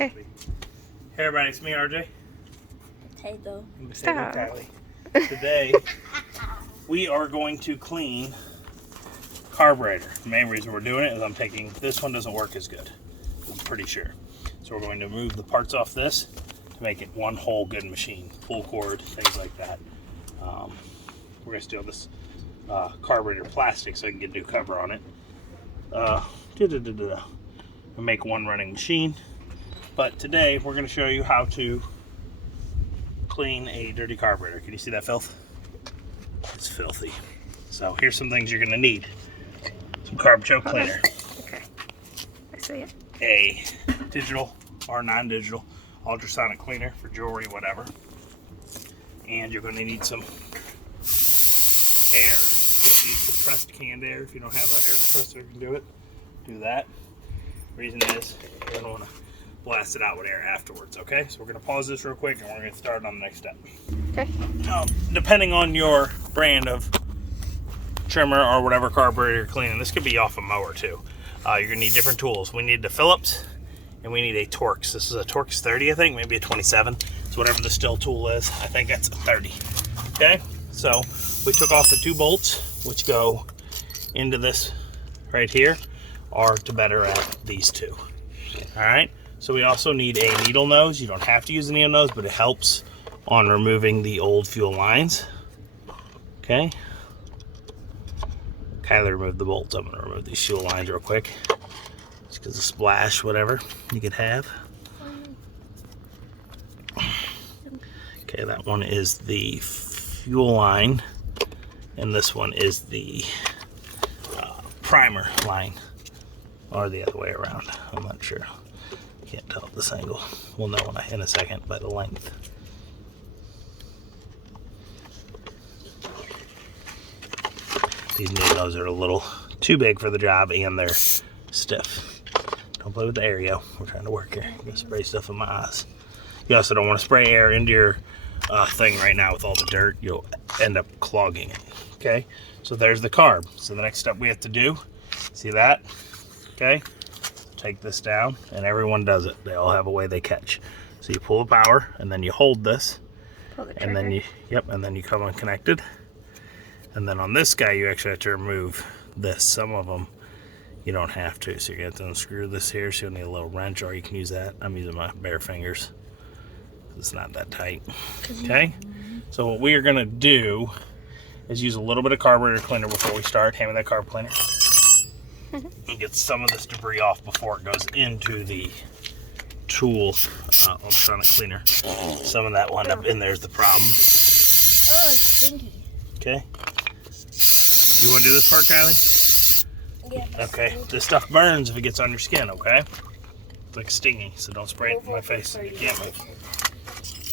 Okay. Hey everybody, it's me, RJ. Potato. Stop. Kiley. Today, we are going to clean carburetor. The main reason we're doing it is this one doesn't work as good, I'm pretty sure. So we're going to remove the parts off this to make it one whole good machine. Full cord, things like that. We're going to steal this carburetor plastic so I can get a new cover on it. And make one running machine. But today we're going to show you how to clean a dirty carburetor. Can you see that filth? It's filthy. So here's some things you're going to need. Some Carb Choke Cleaner. Okay. I see it. A digital or non-digital ultrasonic cleaner for jewelry, whatever. And you're going to need some air. Just use compressed canned air. If you don't have an air compressor, you can do it. Do that. Reason is you're going to want to blast it out with air afterwards, okay? So we're going to pause this real quick and we're going to get started on the next step. Okay. Depending on your brand of trimmer or whatever carburetor you're cleaning, this could be off a mower too. You're going to need different tools. We need the Phillips and we need a Torx. This is a Torx 30, I think, maybe a 27. So whatever the still tool is, I think that's a 30. Okay? So we took off the 2 bolts, which go into this right here, or to better at these 2. All right? So we also need a needle nose. You don't have to use a needle nose, but it helps on removing the old fuel lines. Okay. Kylie removed the bolts. I'm gonna remove these fuel lines real quick. Just because of splash, whatever you could have. Okay, that one is the fuel line, and this one is the primer line, or the other way around. I'm not sure. Can't tell at this angle. We'll know in a second by the length. These needle noses are a little too big for the job and they're stiff. Don't play with the air, we're trying to work here. I'm gonna spray stuff in my eyes. You also don't want to spray air into your thing right now with all the dirt. You'll end up clogging it. Okay, so there's the carb. So the next step we have to do, see that? Okay. Take this down, and everyone does it. They all have a way they catch. So you pull the power, and then you hold this, and then you come unconnected. And then on this guy, you actually have to remove this. Some of them you don't have to, so you're going to unscrew this here. So you'll need a little wrench, or you can use that. I'm using my bare fingers. It's not that tight. Okay. So what we are going to do is use a little bit of carburetor cleaner before we start. Hand me that carb cleaner. And get some of this debris off before it goes into the tool ultrasonic cleaner. Some of that will end up in there is the problem. Oh, it's stinky. Okay. You want to do this part, Kylie? Yeah. Okay. This stuff burns if it gets on your skin, okay? It's like stingy, so don't spray it in my face. You can't move.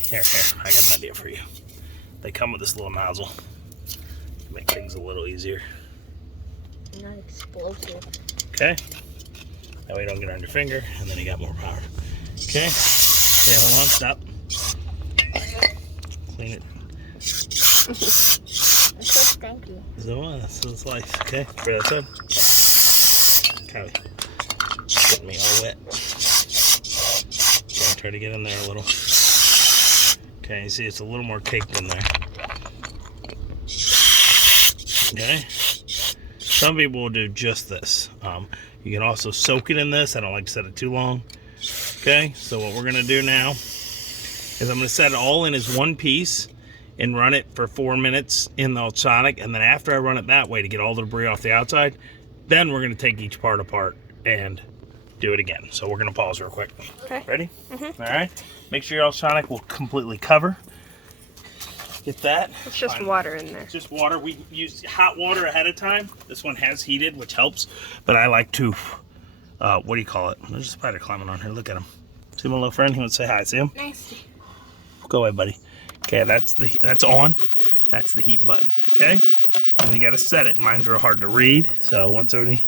Here, I got an idea for you. They come with this little nozzle to make things a little easier. Not explosive. Okay. That way you don't get on your finger, and then you got more power. Okay. Okay, hold on, stop. Clean it. It's so stinky. So that's what it's like. Okay, spray that side. Kylie, getting me all wet. So try to get in there a little. Okay, you see it's a little more caked in there. Okay. Some people will do just this. You can also soak it in this. I don't like to set it too long. Okay, so what we're gonna do now is I'm gonna set it all in as one piece and run it for 4 minutes in the ultrasonic, and then after I run it that way to get all the debris off the outside, then we're gonna take each part apart and do it again. So we're gonna pause real quick. Okay. Ready? Mm-hmm. All right. Make sure your ultrasonic will completely cover. Get that. It's just water in there. It's just water. We use hot water ahead of time. This one has heated, which helps. But I like to, what do you call it? There's a spider climbing on here. Look at him. See my little friend? He wants to say hi. See him? Nasty. Go away, buddy. Okay, that's on. That's the heat button. Okay? And you got to set it. Mine's real hard to read. So 170,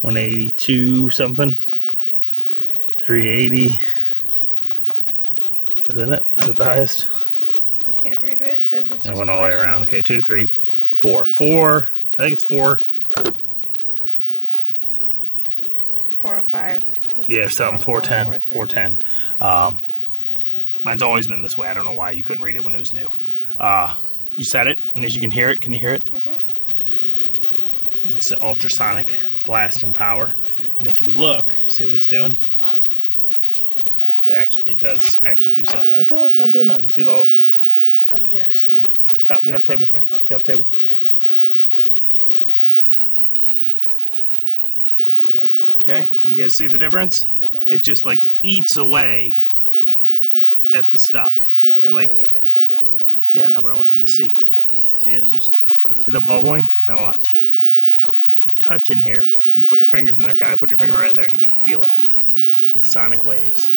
182 something, 380. Is that it? Is it the highest? I can't read what it says. It's I just went all the way around. Okay, 2, 3, 4. 4. I think it's 4. 405. Yeah, something 410, 410. Mine's always been this way. I don't know why you couldn't read it when it was new. You set it, and as you can hear it, can you hear it? It's the ultrasonic blast and power. And if you look, see what it's doing? Up. It does actually do something. Like, oh, it's not doing nothing. See the Out of dust. top, get off the table. Get off the table. Okay, you guys see the difference? It just like eats away Sticky. at the stuff. You don't Like, really need to flip it in there. yeah, no, but I want them to see. Yeah. See it? Just see the bubbling? Now watch. You touch in here, you put your fingers in there, kind of put your finger right there and you can feel it. It's sonic waves.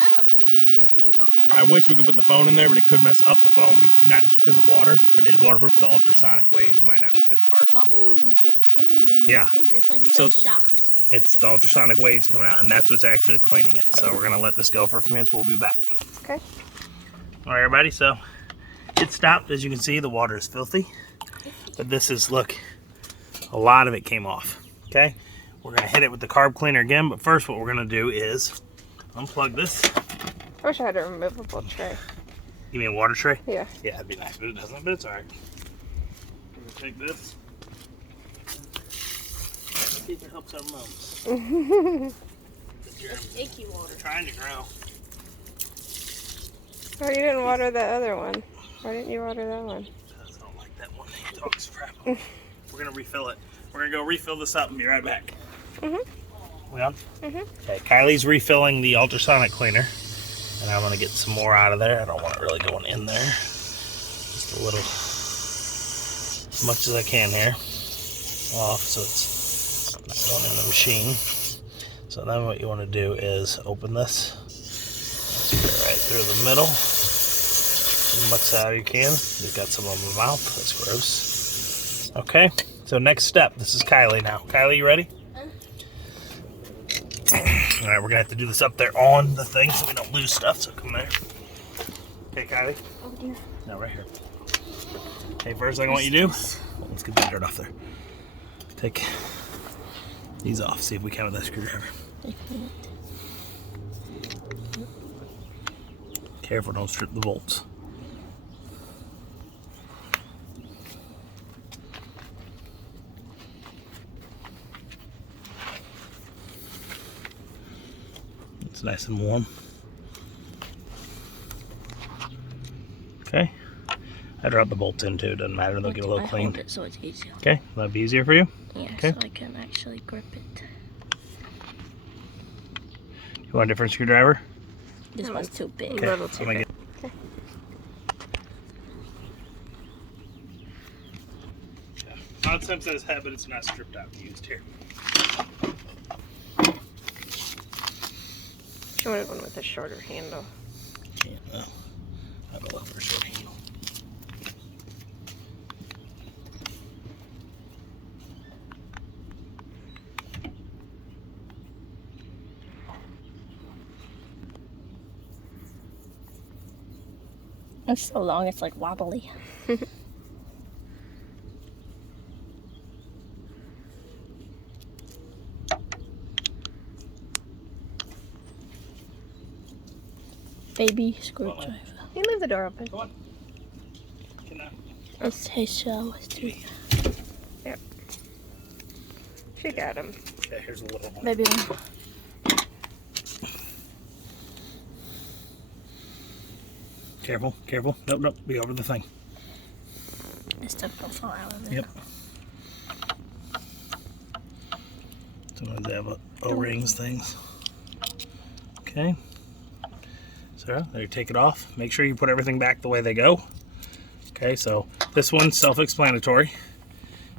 Oh, that's weird. It tingled. I wish we could put the phone in there, but it could mess up the phone. Not just because of water, but it is waterproof. The ultrasonic waves might not be good for it. Bubbling. It's tingling in my Yeah. fingers like you So- got shocked. It's the ultrasonic waves coming out, and that's what's actually cleaning it. So we're going to let this go for a few minutes. We'll be back. Okay. All right, everybody. So it stopped. As you can see, the water is filthy. But this is, look, a lot of it came off. Okay? We're going to hit it with the carb cleaner again. But first, what we're going to do is unplug this. I wish I had a removable tray. You mean a water tray? Yeah. Yeah, that'd be nice, but it doesn't. But it's all right. We're going to take this. See if it helps our mums. It's icky water. They're trying to grow. Oh, you didn't water the other one. Why didn't you water that one? I don't like that one. He talks crap. We're going to refill it. We're going to go refill this up and be right back. We on? Okay, Kylie's refilling the ultrasonic cleaner. And I'm going to get some more out of there. I don't want it really going in there. Just a little, as much as I can here. Off so it's not going in the machine. So then what you want to do is open this. Spray right through the middle. As much out as you can. You've got some on my mouth. That's gross. Okay, so next step. This is Kiley now. Kiley, you ready? All right, we're gonna have to do this up there on the thing so we don't lose stuff. So come there. Okay, Kiley. Oh dear. No, right here. Okay, first thing I want you to do. Well, let's get the dirt off there. Take these off. See if we can with that screwdriver. Careful, don't strip the bolts. It's nice and warm. Okay. I drop the bolts in too. Doesn't matter. They'll get a little cleaned. It so it's easier. Okay. Will that be easier for you? Yeah, Okay. so I can actually grip it. You want a different screwdriver? This That one's one's too big. a little too I'm gonna big. get- Concept says head, but it's not stripped out and used here. She wanted one with a shorter handle. Yeah, well, I have a love for a short handle. It's so long, it's like wobbly. Baby screwdriver. You leave the door open. Come on. Can I? Let's say so. She got him. Okay, here's a little one. Baby one. Careful, careful. Nope, nope. Be over the thing. It's took so far out of it. Yep. Sometimes they have O-rings things. Okay. So there, you take it off. Make sure you put everything back the way they go. Okay, so this one's self-explanatory.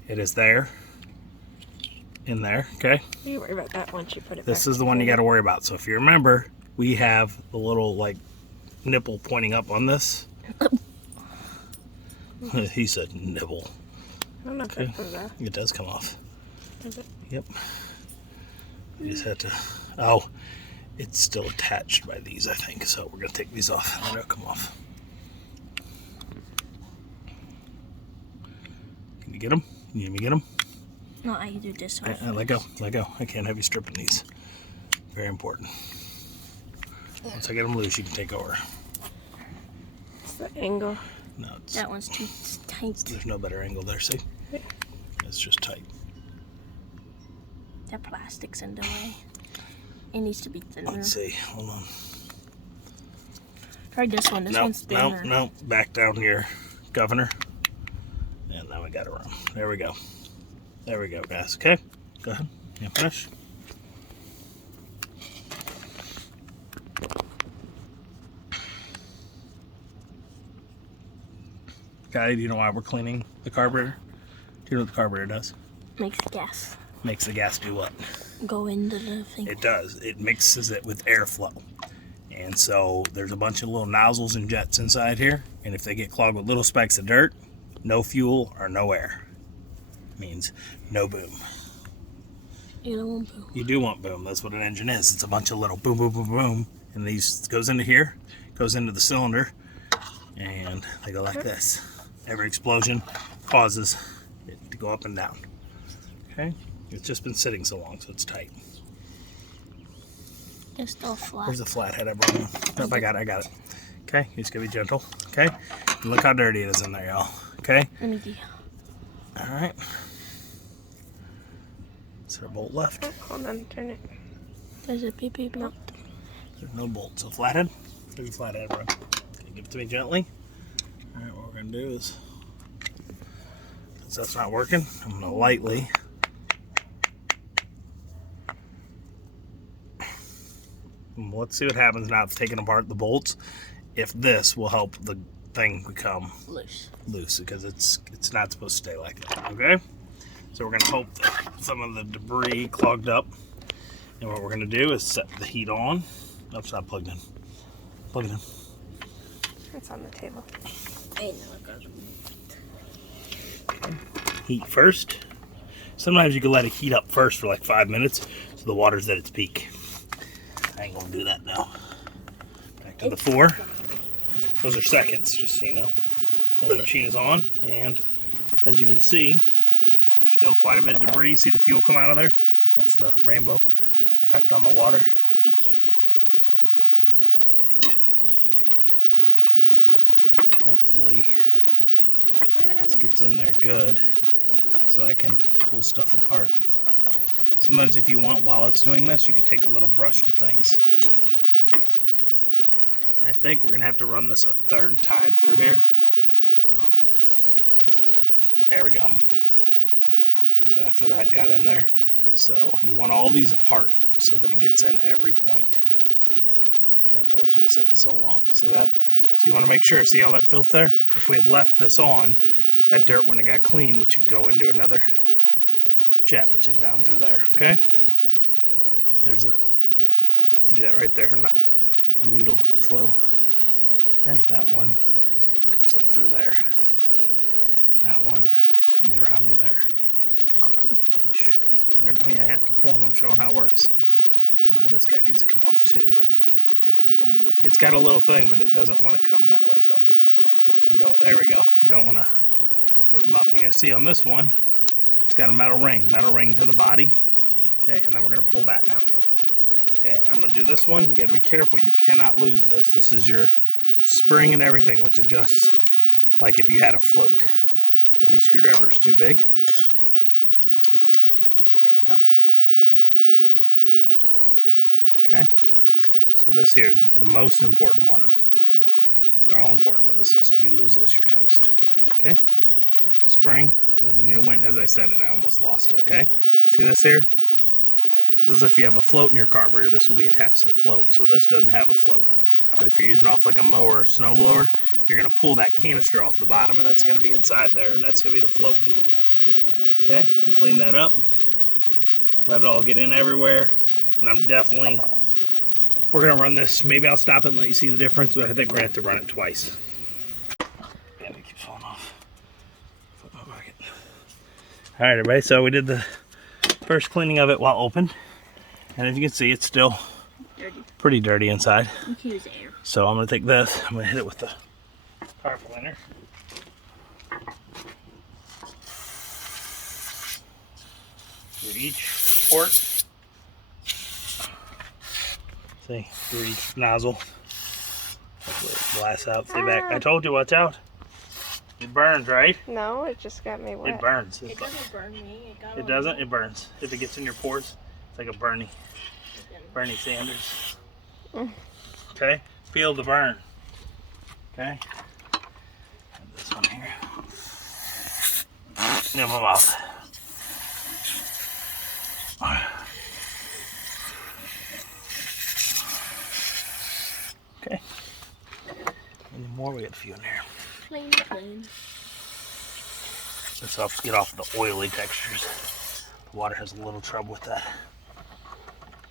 It is there. In there, okay? You worry about that once you put it This back is the one you got to together. worry about. So if you remember, we have the little like nipple pointing up on this. He said nibble. I don't know if Okay. that comes off. It does come off. Does it? Yep. You just have to. Oh, it's still attached by these, I think. So we're gonna take these off, and then it'll come off. Can you get them? Can you get them? No, I do this one. Let go. Let go. I can't have you stripping these. Very important. Once I get them loose, you can take over. It's the angle. No, it's, That one's too tight. there's no better angle there, see? It's just tight. That plastic's in the way. It needs to be thinner. Let's see, hold on. Try this one. This one's thinner. No, back down here, governor. And now we got it wrong. There we go. There we go, guys. Okay, go ahead. Yeah, finish. Kylie, do you know why we're cleaning the carburetor? Do you know what the carburetor does? Makes gas Makes the gas do what? go into the thing. It does. It mixes it with airflow. And so there's a bunch of little nozzles and jets inside here. And if they get clogged with little specks of dirt, no fuel or no air. Means no boom. You don't want boom. You do want boom. That's what an engine is. It's a bunch of little boom, boom, boom, boom. And these goes into here, goes into the cylinder, and they go like this. Every explosion causes it to go up and down. Okay? It's just been sitting so long, so it's tight. It's still flat. There's a flathead I brought in. Nope, I got it. Okay, you just gotta be gentle. Okay? And look how dirty it is in there, y'all. Okay? Let me see. Alright. Is there a bolt left? Oh, hold on, turn it. There's a pee-pee bolt. There's no bolt. So flathead? There's a flathead, bro. Okay, give it to me gently. Alright, what we're gonna do is, since that's not working, I'm gonna lightly let's see what happens now. It's taking apart the bolts. If this will help the thing become loose, because it's not supposed to stay like that. Okay, so we're gonna hope that some of the debris clogged up, and what we're gonna do is set the heat on. Oh, it's not plugged in. Plug it in. It's on the table. I know it goes. Heat first. Sometimes you can let it heat up first for like 5 minutes so the water's at its peak. I ain't gonna do that now. Back to the 4. Those are seconds, just so you know. And the machine is on, and as you can see, there's still quite a bit of debris. See the fuel come out of there? That's the rainbow effect on the water. Hopefully this gets in there good so I can pull stuff apart. Sometimes if you want, while it's doing this, you could take a little brush to things. I think we're gonna have to run this a 3rd time through here. There we go. So after that got in there. So you want all these apart so that it gets in every point. Gentle, it's been sitting so long. See that? So you want to make sure, see all that filth there? If we had left this on, that dirt wouldn't have got cleaned, which would go into another jet, which is down through there, okay? There's a jet right there, not the needle flow. Okay, that one comes up through there. That one comes around to there. We're gonna, I have to pull them, I'm showing how it works. And then this guy needs to come off too, but it's got a little thing, but it doesn't want to come that way, so you don't, there we go. You don't want to rip them up. And you're going to see on this one, it's got a metal ring to the body. Okay, and then we're going to pull that now. Okay, I'm going to do this one. You got to be careful. You cannot lose this. This is your spring and everything, which adjusts like if you had a float. And these screwdrivers too big. There we go. Okay. So this here is the most important one. They're all important, but this is, you lose this, you're toast. Okay? Spring, the needle went, as I said it, I almost lost it, okay? See this here? This is if you have a float in your carburetor, this will be attached to the float. So this doesn't have a float. But if you're using off like a mower or snow blower, you're gonna pull that canister off the bottom and that's gonna be inside there and that's gonna be the float needle. Okay, and clean that up. Let it all get in everywhere. And I'm definitely, we're gonna run this, maybe I'll stop it and let you see the difference, but I think we're gonna have to run it twice. Yeah, it keeps falling off. Put my bucket. All right, everybody, so we did the first cleaning of it while open. And as you can see, it's still pretty dirty inside. You can use air. So I'm gonna take this, I'm gonna hit it with the carb cleaner. Through each port. See, through each nozzle. Blast out. Stay back. I told you, watch out. It burns, right? No, it just got me wet. It burns. It doesn't burn me. It doesn't? It burns. If it gets in your pores, it's like a Bernie Sanders. Okay? Feel the burn. Okay? And this one here. Nip them off. Okay. Any more? We got a few in there. Clean. This helps get off the oily textures. The water has a little trouble with that.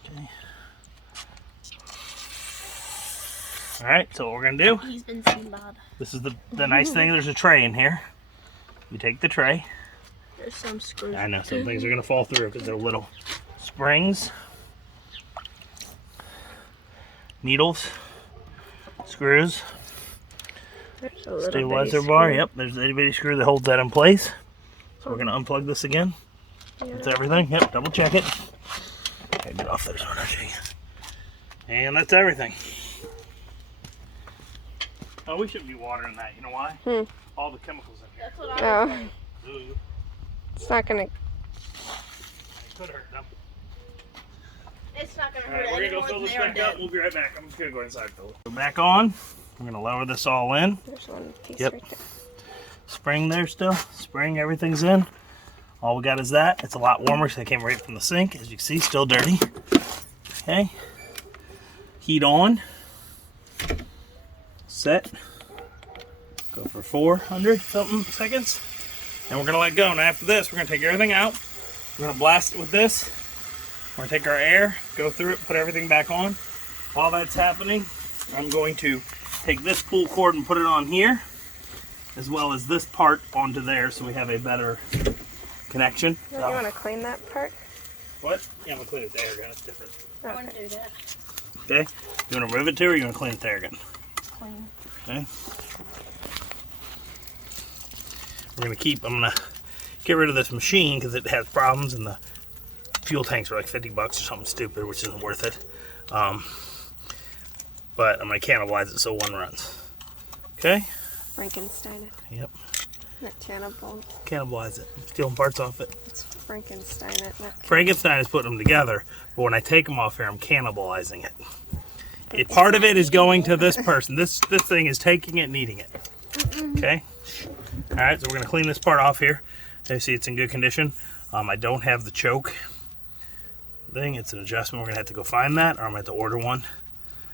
Okay. Alright, so what we're going to do, He's been seen, Bob. this is the nice thing, there's a tray in here. You take the tray. There's some screws. I know, some things are going to fall through because they're little springs, needles, screws, There's a little stabilizer bitty bar. screw. Yep, there's a bitty screw that holds that in place. So we're going to unplug this again. Yeah. That's everything. Yep, double check it. Okay, get off there so I don't show you. And that's everything. Oh, we shouldn't be watering that. You know why? All the chemicals in here. That's what I was No, saying. Ooh, it's not gonna. it could hurt them. It's not going to All right, hurt we're gonna go anyone. fill this They're back dead. up. We'll be right back. I'm just gonna go inside fill it. Go back on. We're gonna lower this all in. There's one piece Yep. right there. Spring there still. Spring, everything's in. All we got is that. It's a lot warmer because it came right from the sink. As you can see, still dirty. Okay. Heat on. Set. Go for 400 something seconds. And we're gonna let go. Now after this, we're gonna take everything out. We're gonna blast it with this. We're gonna take our air, go through it, put everything back on. While that's happening, I'm going to take this pull cord and put it on here, as well as this part onto there, so we have a better connection. You want to clean that part? What? Yeah, I'm gonna clean it with the air gun. It's different. I want to do that. Okay. You want to remove it too, or you want to clean it with the air gun? Clean. Okay. We're gonna keep. I'm gonna get rid of this machine because it has problems, and the fuel tanks are like $50 or something stupid, which isn't worth it. But I'm gonna cannibalize it so one runs. Okay. Frankenstein it. Yep. Not cannibal. Cannibalize it. Stealing parts off it. It's Frankenstein it. Not Frankenstein is putting them together, but when I take them off here, I'm cannibalizing it. Part of it is going to this person. This thing is taking it and eating it. Okay. All right. So we're gonna clean this part off here. You see, it's in good condition. I don't have the choke thing. It's an adjustment. We're gonna have to go find that, or I'm gonna have to order one.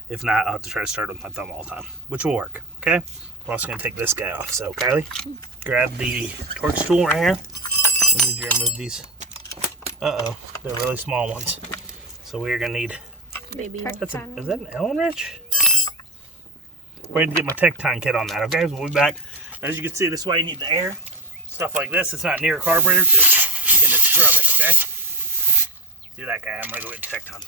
If not, I'll have to try to start with my thumb all the time, which will work. Okay. We're also gonna take this guy off. So Kylie, grab the Torx tool right here. We need you to remove these. Uh-oh, they're really small ones. So we're gonna need. Baby. Is that an Allen wrench? We're going to get my Tecton kit on that, okay? So we'll be back. As you can see, this is why you need the air. Stuff like this, it's not near a carburetor, so you can just scrub it, okay? Do that guy. I'm going to go get the Tecton.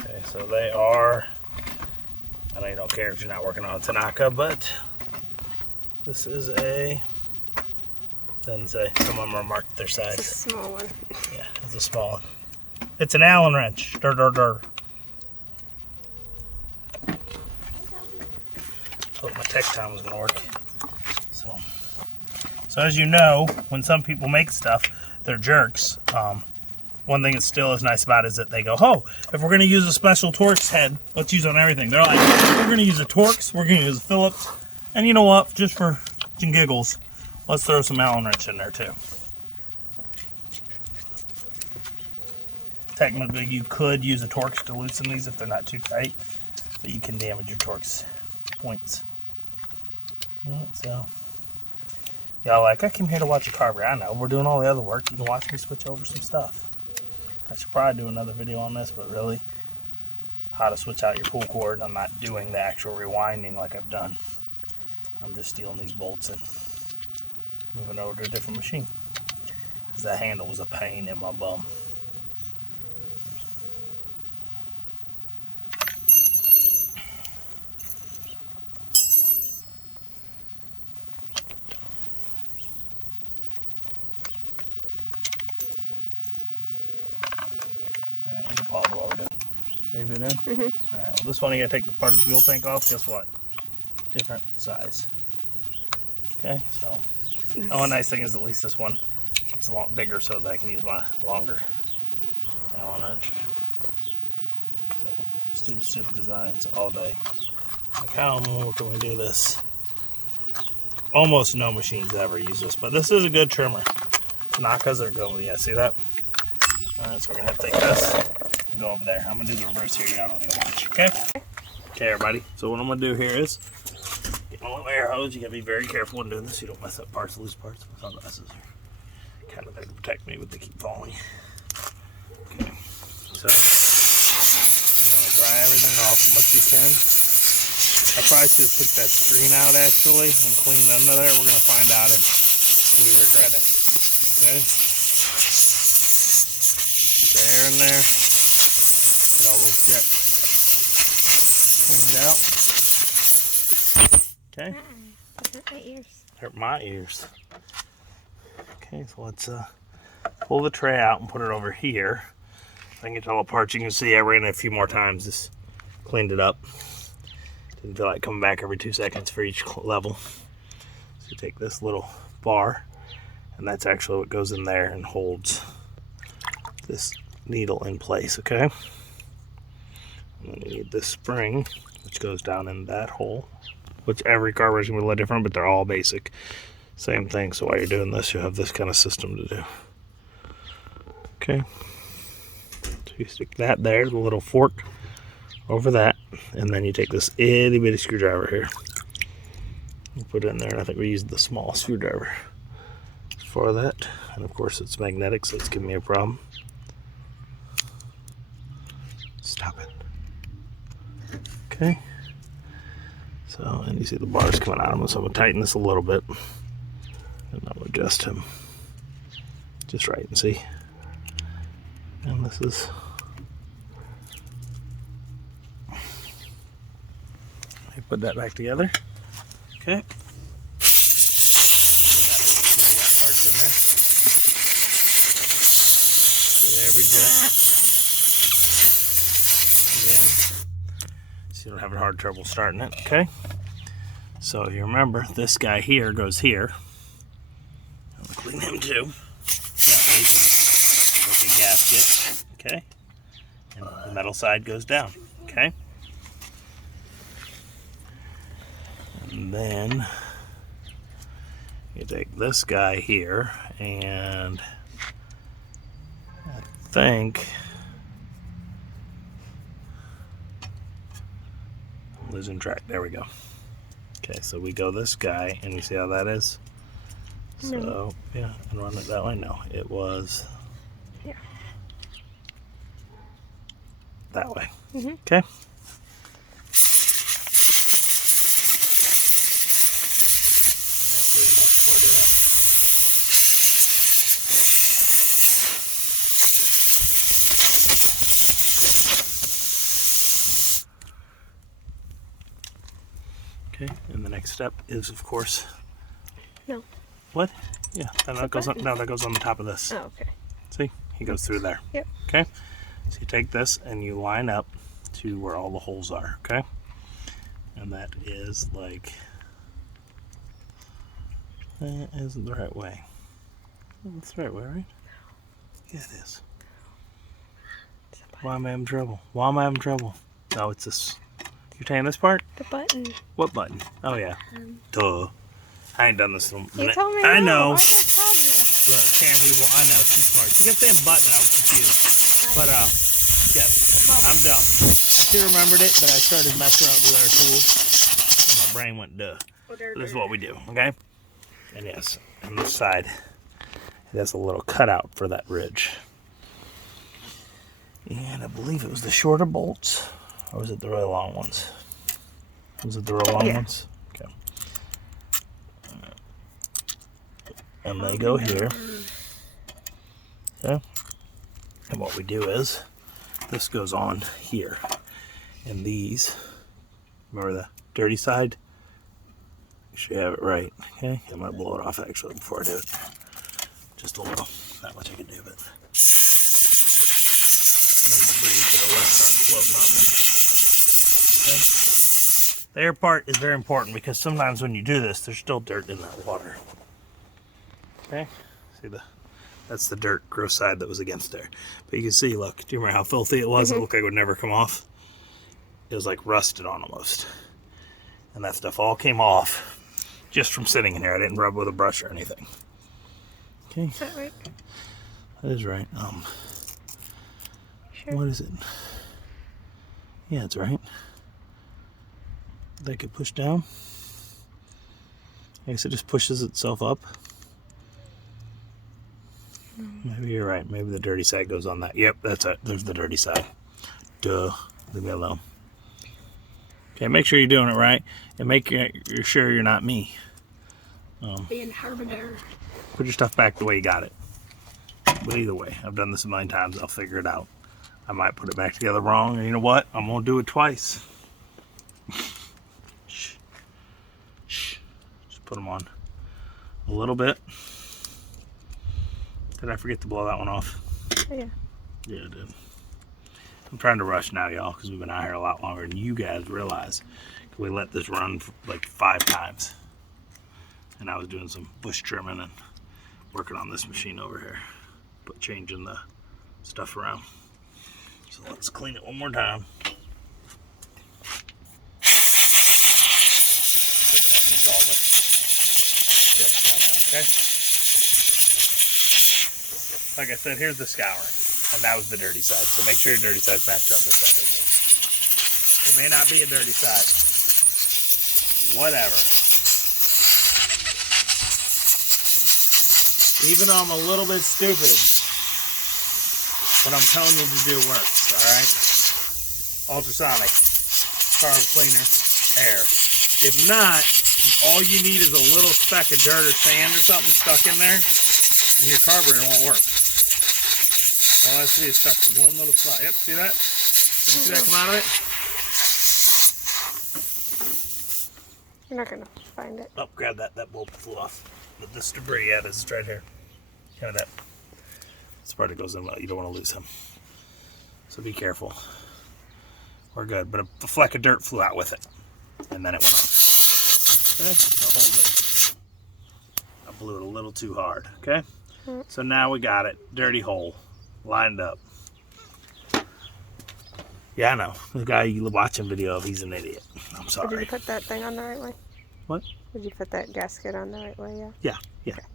Okay, so they are, I know you don't care if you're not working on a Tanaka, but this is a, doesn't say, some of them are marked their it's a size. small one. Yeah, it's a small one. It's an Allen wrench. Dur, dur, dur. Thought my Tecton was gonna work. So as you know, when some people make stuff, they're jerks. One thing that still is nice about it is that they go, oh, if we're gonna use a special Torx head, let's use it on everything. They're like, we're gonna use a Torx, we're gonna use a Phillips, and you know what? Just for giggles, let's throw some Allen wrench in there too. Technically, you could use a Torx to loosen these if they're not too tight, but you can damage your Torx points. Alright, so, y'all like, I came here to watch a carburetor. I know, we're doing all the other work. You can watch me switch over some stuff. I should probably do another video on this, but really, how to switch out your pull cord. I'm not doing the actual rewinding like I've done. I'm just stealing these bolts and moving over to a different machine. Because that handle was a pain in my bum. Leave it in? Mm-hmm. Alright, well this one you gotta take the part of the fuel tank off. Guess what? Different size. Okay, so. Oh, a nice thing is at least this one, it's a lot bigger so that I can use my longer Allen wrench. So, stupid designs all day. Like how more can we do this? Almost no machines ever use this, but this is a good trimmer. Tanakas are good. Yeah, see that? Alright, so we're gonna have to take this and go over there. I'm gonna do the reverse here. Y'all don't need to watch. Okay? Okay, everybody. So what I'm gonna do here is get my little air hose. You gotta be very careful when doing this. You don't mess up parts, loose parts. My sunglasses are kind of there to protect me, but they keep falling. Okay. So you wanna dry everything off as much as you can. I probably should have took that screen out actually and cleaned under there. We're gonna find out if we regret it. Okay. Get the air in there. Get all those jets cleaned out. Okay. Hurt my ears. Hurt my ears. Okay, so let's pull the tray out and put it over here. I can get to all the parts. You can see I ran it a few more times. Just cleaned it up. Didn't feel like coming back every 2 seconds for each level. So you take this little bar, and that's actually what goes in there and holds this needle in place, okay? And then you need this spring, which goes down in that hole, which every carburetor is going to be a little different, but they're all basic. Same thing, so while you're doing this, you have this kind of system to do. Okay. So you stick that there, the little fork, over that, and then you take this itty bitty screwdriver here. You put it in there, and I think we used the small screwdriver for that. And of course it's magnetic, so it's giving me a problem. Stop it. Okay. So, and you see the bars coming out of them, so I'm gonna tighten this a little bit. And I'll adjust him just right and see. And this is put that back together. Okay. Got parts in there. Get every jet in. So you don't have a hard trouble starting it. Okay. So you remember this guy here goes here. I'm gonna clean him too. That way you can make a gasket. Okay. And the metal side goes down. Okay. And then you take this guy here, and I think I'm losing track. There we go. Okay, so we go this guy, and you see how that is? No. So, yeah, and run it that way. No, it was that way. Mm-hmm. Okay. Okay, and the next step is, of course. No. What? Yeah, and that goes on. No, that goes on the top of this. Oh, okay. See, he goes through there. Yep. Okay, so you take this and you line up to where all the holes are. Okay, and that is like that isn't the right way. That's the right way, right? Yeah, it is. Why am I having trouble? Why am I having trouble? No, it's this. You're taking this part? The button. What button? Oh yeah. Duh. I ain't done this in a minute. You told me I know. I just told you. Look, Karen people, I know, she's smart. She kept saying button and I was confused. But yes, I'm dumb. I should have remembered it, but I started messing around with our tools. And my brain went duh. This is what we do, okay? And yes, on this side, it has a little cutout for that ridge. And I believe it was the shorter bolts. Or was it the really long ones? Was it the really long ones? Okay. And they go here. Okay. And what we do is, this goes on here. And these, remember the dirty side? You should have it right. Okay. I'm going to blow it off actually before I do it. Just a little. Not much I can do, but. debris to the left floating on there. Okay. The air part is very important because sometimes when you do this, there's still dirt in that water. Okay, see that's the dirt, gross side that was against there. But you can see, look, do you remember how filthy it was? It looked like it would never come off. It was like rusted on almost. And that stuff all came off just from sitting in here. I didn't rub with a brush or anything. Okay. Is that right? That is right. Sure. What is it? Yeah, it's right. That could push down. I guess it just pushes itself up. Maybe you're right. Maybe the dirty side goes on that. Yep, that's it. There's the dirty side. Duh. Leave me alone. Okay, make sure you're doing it right, and make sure you're not me. Being carburetor. Put your stuff back the way you got it. But either way, I've done this a million times. I'll figure it out. I might put it back together wrong, and you know what? I'm gonna do it twice. Shh. Shh. Just put them on a little bit. Did I forget to blow that one off? Yeah. Yeah, I did. I'm trying to rush now, y'all, because we've been out here a lot longer than you guys realize. We let this run for like 5 times. And I was doing some bush trimming and working on this machine over here, but changing the stuff around. So let's clean it one more time. This one needs all the chips on it, okay? Like I said, here's the scouring, and that was the dirty side. So make sure your dirty side's matched up with that. It may not be a dirty side. Whatever. Even though I'm a little bit stupid, what I'm telling you to do works, alright? Ultrasonic, Carb Cleaner, air. If not, all you need is a little speck of dirt or sand or something stuck in there, and your carburetor won't work. All I see is stuck in one little spot. Yep, see that? Did you see that come out of it? You're not gonna find it. Oh, grab that. That bolt flew off. But this debris, yeah, this is right here. Kind of that. This part that goes in, you don't want to lose him. So be careful. We're good. But a fleck of dirt flew out with it. And then it went off. Okay, so hold it. I blew it a little too hard, okay? So now we got it. Dirty hole. Lined up. Yeah, I know. The guy you watching video of, he's an idiot. I'm sorry. Did you put that thing on the right way? What? Did you put that gasket on the right way, yeah? Yeah, yeah. Okay.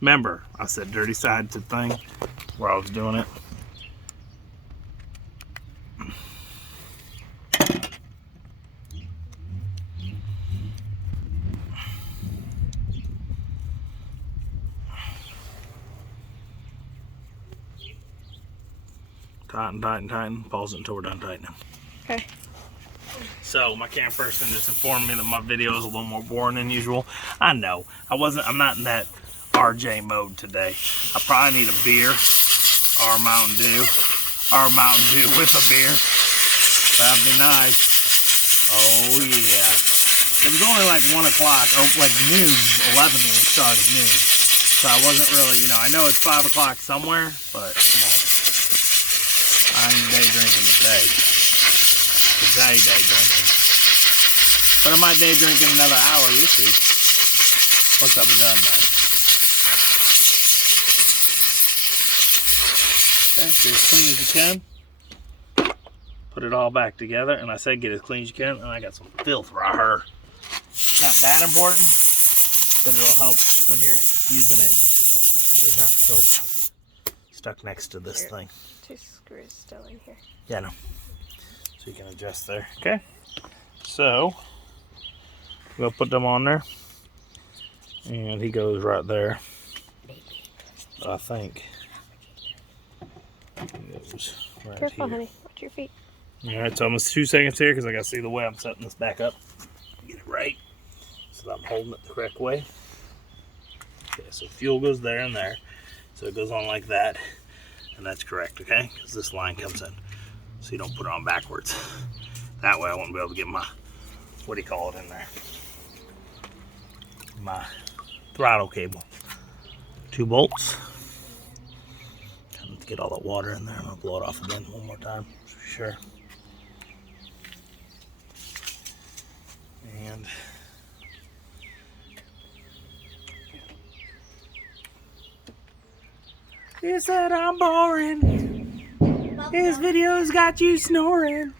Remember, I said dirty side to thing where I was doing it. Tighten. Pause it until we're done tightening. Okay. So my camera person just informed me that my video is a little more boring than usual. I know. I'm not in that RJ mode today. I probably need a beer or Mountain Dew with a beer. That'd be nice. Oh yeah. It was only like 1 o'clock, or like noon, 11 when we started noon. So I wasn't really, I know it's 5 o'clock somewhere, but come on. I ain't day drinking today. Day drinking. But I might day drink in another hour. You'll see. Once I'm done, though. Okay, get as clean as you can. Put it all back together. And I said get as clean as you can. And I got some filth right here. Not that important, but it'll help when you're using it. If there's not soap stuck next to this thing. 2 screws still in here. Yeah, no. So you can adjust there. Okay. So we'll put them on there. And he goes right there. I think he goes right Careful, here. honey. Watch your feet. Alright, so almost 2 seconds here because I gotta see the way I'm setting this back up. Get it right. So that I'm holding it the correct way. Okay, so fuel goes there and there. So it goes on like that. And that's correct, okay? Because this line comes in. So you don't put it on backwards. That way I won't be able to get my, what do you call it in there? My throttle cable. 2 bolts. to get all that water in there. I'm gonna blow it off again one more time for sure. And you said I'm boring. His videos got you snoring.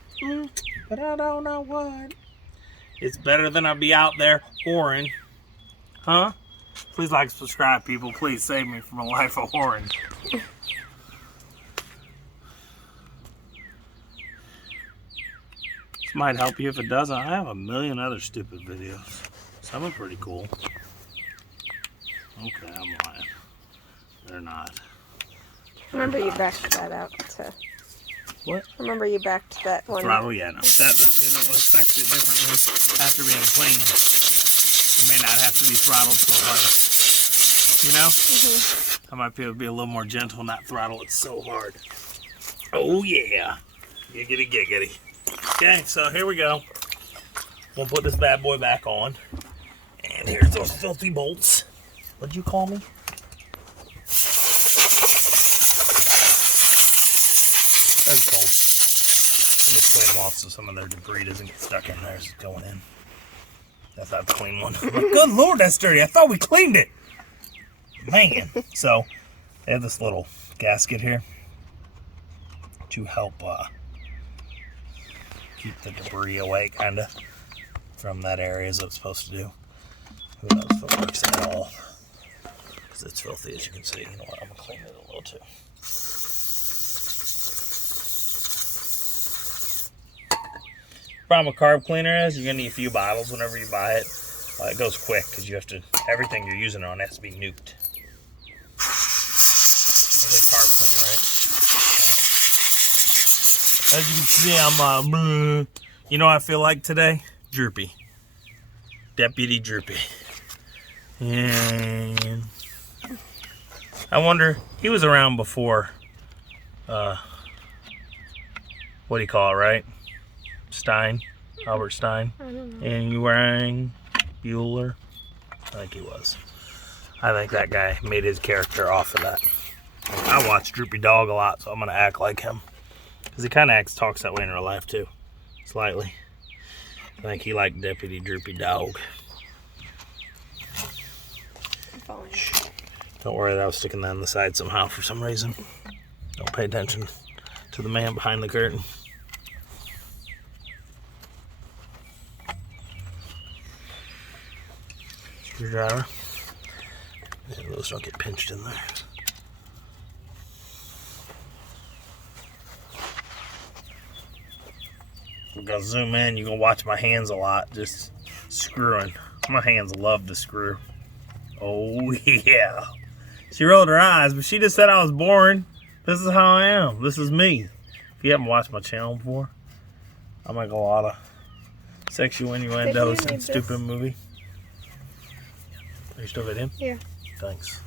But I don't know what. It's better than I'll be out there whoring. Huh? Please like, subscribe, people. Please save me from a life of whoring. This might help you if it doesn't. I have a million other stupid videos. Some are pretty cool. Okay, I'm lying. They're not. Remember you backed that out to... What? Remember you backed that one. Throttle, yeah, no. That it'll affect it differently after being clean. It may not have to be throttled so hard. You know? I might be able to be a little more gentle, not throttle it so hard. Oh yeah. Giggity giggity. Okay, so here we go. We'll put this bad boy back on. And here's those filthy bolts. What'd you call me? That's cold. Let me clean them off so some of their debris doesn't get stuck in there as it's going in. That's not the clean one. But good Lord, that's dirty. I thought we cleaned it. Man. So, they have this little gasket here to help keep the debris away, kind of, from that area as it's supposed to do. Who knows if it works at all. Because it's filthy, as you can see. You know what? I'm going to clean it a little too. Problem with carb cleaner is you're gonna need a few bottles whenever you buy it. It goes quick because you have to, everything you're using it on has to be nuked. It's like carb cleaner, right? As you can see, I'm you know what I feel like today? Droopy. Deputy Droopy. And I wonder, he was around before what do you call it, right? Stein, Albert Stein, and Yang Bueller, I think he was. I think that guy made his character off of that. I watch Droopy Dog a lot, so I'm gonna act like him, because he kind of talks that way in real life too, slightly. I think he liked Deputy Droopy Dog. Don't worry, I was sticking that on the side somehow for some reason. Don't pay attention to the man behind the curtain. Screwdriver. Yeah, those don't get pinched in there. We're gonna zoom in. You're gonna watch my hands a lot, just screwing. My hands love to screw. Oh yeah. She rolled her eyes, but she just said I was boring. This is how I am. This is me. If you haven't watched my channel before, I make a lot of sexual innuendos and stupid movie. Are you still videoing? Yeah. Thanks.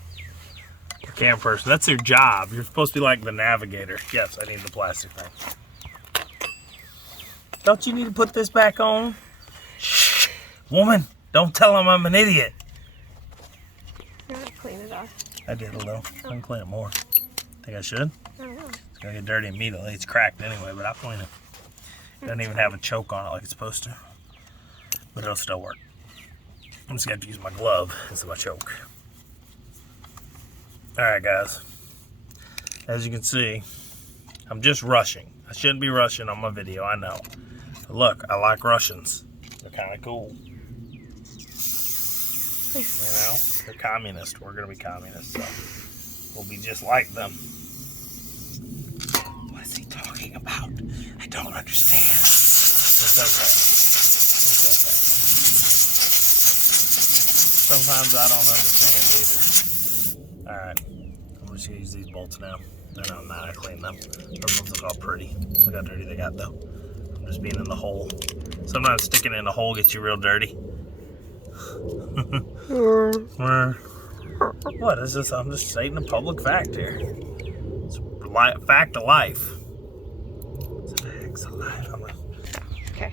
The cam person, that's their job. You're supposed to be like the navigator. Yes, I need the plastic thing. Don't you need to put this back on? Shh. Woman, don't tell him I'm an idiot. You're gonna clean it off. I did a little. I can clean it more. Think I should? I don't know. It's gonna get dirty immediately. It's cracked anyway, but I'll clean it. It doesn't even have a choke on it like it's supposed to. But it'll still work. I'm just gonna have to use my glove instead of my choke. Alright guys. As you can see, I'm just rushing. I shouldn't be rushing on my video, I know. But look, I like Russians. They're kind of cool. You know, they're communist. We're gonna be communist, so we'll be just like them. What is he talking about? I don't understand. It's okay. It's okay. Sometimes I don't understand either. Alright, I'm just gonna use these bolts now. No, I'm not. I cleaned them. Those ones look all pretty. Look how dirty they got though. I'm just being in the hole. Sometimes sticking in a hole gets you real dirty. What is this? I'm just stating a public fact here. It's a fact of life. It's a fact of life. Okay.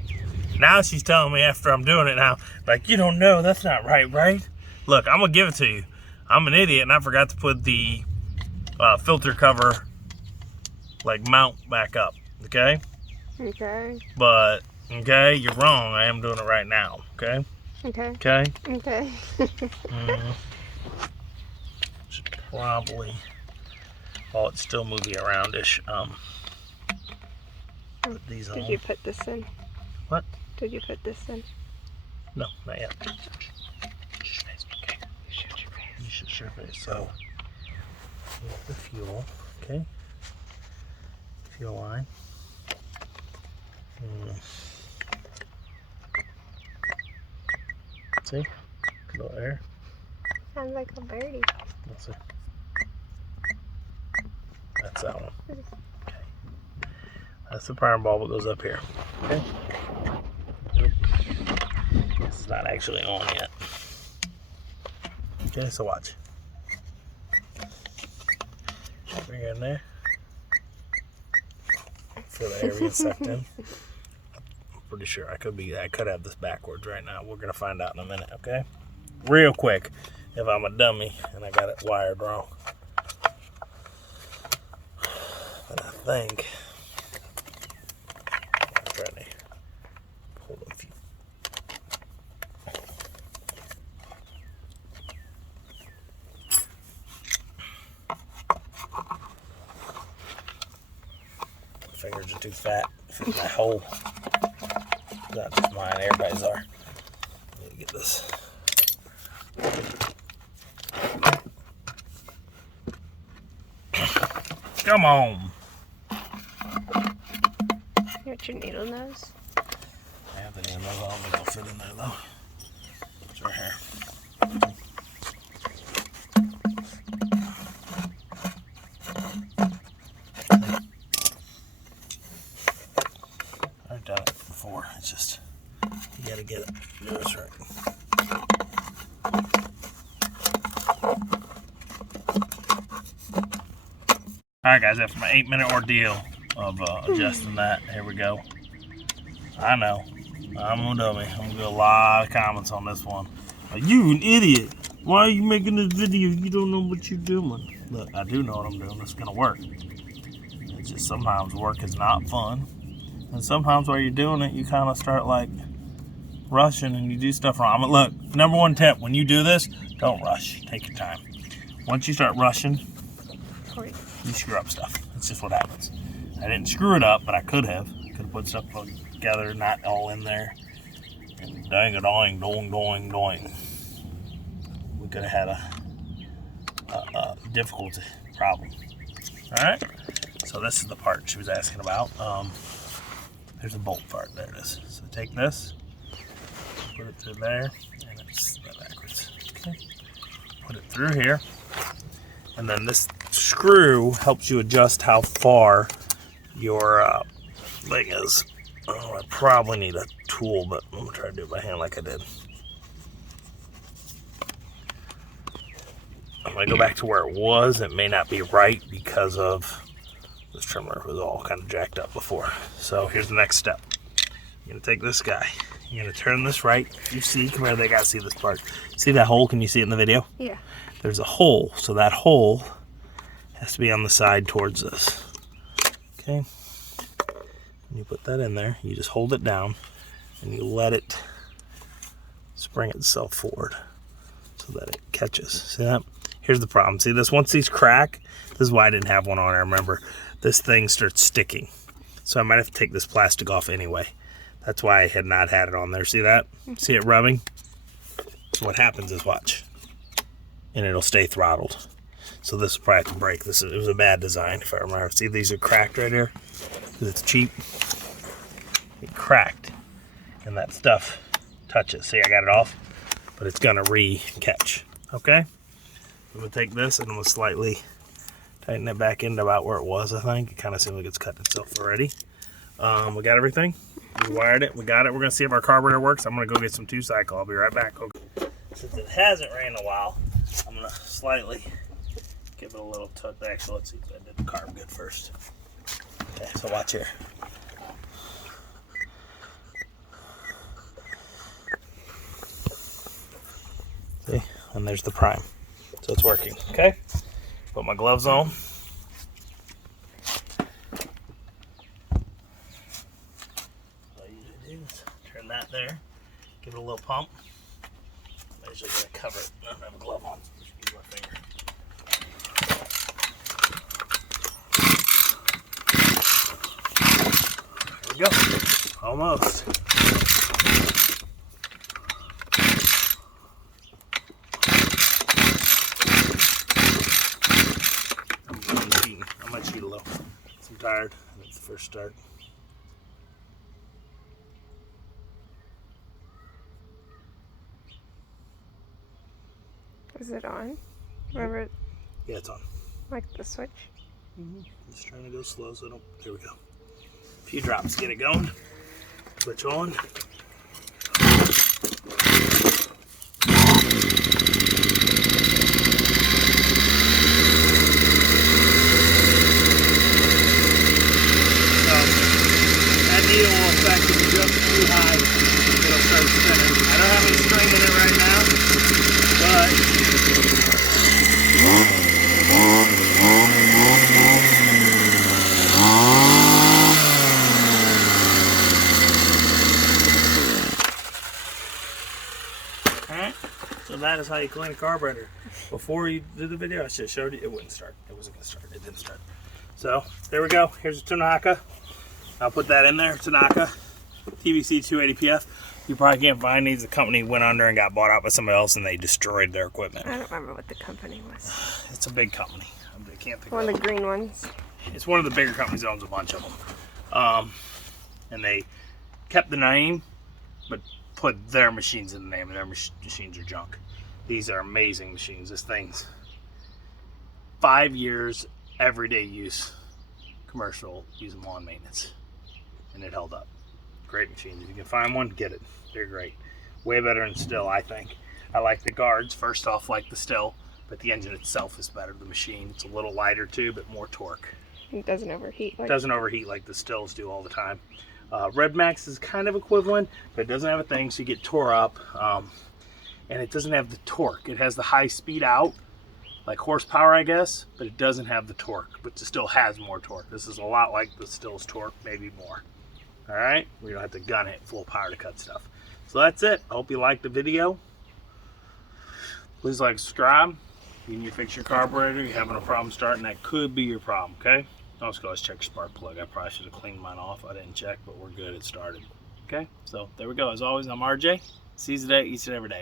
Now she's telling me after I'm doing it now, like, you don't know, that's not right, right? Look, I'm gonna give it to you. I'm an idiot and I forgot to put the filter cover like mount back up, okay? Okay. But, okay, you're wrong. I am doing it right now, okay? Okay. Okay? Okay. Should probably, oh, it's still moving around-ish. Put these on. Did you put this in? What? Did you put this in? No, not yet. Okay. You showed your face. You should sure face. So, here's the fuel, okay? Fuel line. See? Little air. Sounds like a birdie. Let's see. That's that one. Okay. That's the prime bulb that goes up here. Okay. Nope. This is not actually on yet. Okay, so watch. Bring it in there. Feel the air being sucked in. I'm pretty sure I could have this backwards right now. We're gonna find out in a minute, okay? Real quick, if I'm a dummy and I got it wired wrong. But I think I'm trying to pull a few. Fingers are too fat. Fit in my hole. Not just mine, everybody's are. Let me get this. Come on. You got your needle nose? I have the needle nose. I don't think I'll fit in there though. It's right here. I've done it before. It's just, you gotta get it. Do this right. Alright guys, after my 8-minute ordeal of adjusting that, here we go. I know, I'm a dummy. I'm gonna get a lot of comments on this one. Like, you an idiot. Why are you making this video? You don't know what you're doing. Look, I do know what I'm doing. It's gonna work. It's just sometimes work is not fun. And sometimes while you're doing it, you kind of start like rushing and you do stuff wrong. But look, number one tip, when you do this, don't rush. Take your time. Once you start rushing, you screw up stuff. That's just what happens. I didn't screw it up, but I could have. Could have put stuff together, not all in there. And dang-a-doing, doing. We could have had a difficulty problem. All right. So this is the part she was asking about. There's a bolt part. There it is. So take this, put it through there, and it's backwards. Okay. Put it through here, and then this screw helps you adjust how far your thing is. Oh, I probably need a tool, but I'm gonna try to do it by hand like I did. I'm gonna go back to where it was. It may not be right because of this trimmer was all kind of jacked up before. So here's the next step. You're gonna take this guy. You're gonna turn this right. You see, come here, they gotta see this part. See that hole? Can you see it in the video? Yeah. There's a hole, so that hole has to be on the side towards this. Okay. And you put that in there. You just hold it down and you let it spring itself forward so that it catches. See that? Here's the problem. See this? Once these crack, this is why I didn't have one on. I remember this thing starts sticking. So I might have to take this plastic off anyway. That's why I had not had it on there. See that? See it rubbing? So what happens is, watch. And it'll stay throttled. So this will probably have to break. It was a bad design if I remember. See, these are cracked right here because it's cheap. It cracked and that stuff touches. See, I got it off, but it's gonna re-catch. Okay? I'm gonna take this and I'm gonna slightly tighten it back into about where it was, I think. It kind of seems like it's cut itself already. We got everything. We wired it. We got it. We're gonna see if our carburetor works. I'm gonna go get some 2-cycle. I'll be right back. Okay. Since it hasn't ran in a while, I'm gonna slightly give it a little touch. Actually, let's see if I did the carb good first. Okay, so watch here. See, and there's the prime. So it's working. Okay, put my gloves on. that there. Give it a little pump. I'm actually going to cover it. I don't have a glove on. Just use my finger. There we go. Almost. I'm going to cheat a little. I'm tired. That's the first start. Is it on? Remember, Yeah, it's on. like the switch? Just trying to go slow so I don't. There we go. A few drops, get it going. Switch on. That needle will affect if you jump too high, it'll start spinning. I don't have any string in it right now, but alright, so that is how you clean a carburetor. Before you did the video, I should have showed you. It wouldn't start. It wasn't going to start. It didn't start. So, there we go. Here's a Tanaka. I'll put that in there. Tanaka TVC 280PF. You probably can't find these. The company went under and got bought out by somebody else, and they destroyed their equipment. I don't remember what the company was. It's a big company. I can't think One of of the green ones. It's one of the bigger companies that owns a bunch of them. And they kept the name, but put their machines in the name, and their machines are junk. These are amazing machines. This thing's 5 years, everyday use, commercial, using lawn maintenance, and it held up. Great machines. If you can find one, get it. They're great. Way better than Still, I think. I like the guards, first off, like the Still, but the engine itself is better. The machine, it's a little lighter too, but more torque. It doesn't overheat. It doesn't overheat like the Stills do all the time. Red Max is kind of equivalent, but it doesn't have a thing, so you get tore up. And it doesn't have the torque. It has the high speed out, like horsepower, I guess, but it doesn't have the torque, but it still has more torque. This is a lot like the Still's torque, maybe more. All right, we don't have to gun it full power to cut stuff. So that's it. I hope you liked the video. Please like, subscribe. You need to fix your carburetor, you're having a problem starting, that could be your problem, okay? Also, let's check your spark plug. I probably should have cleaned mine off. I didn't check, but we're good. It started. Okay, so there we go. As always, I'm RJ. See you today, each and every day.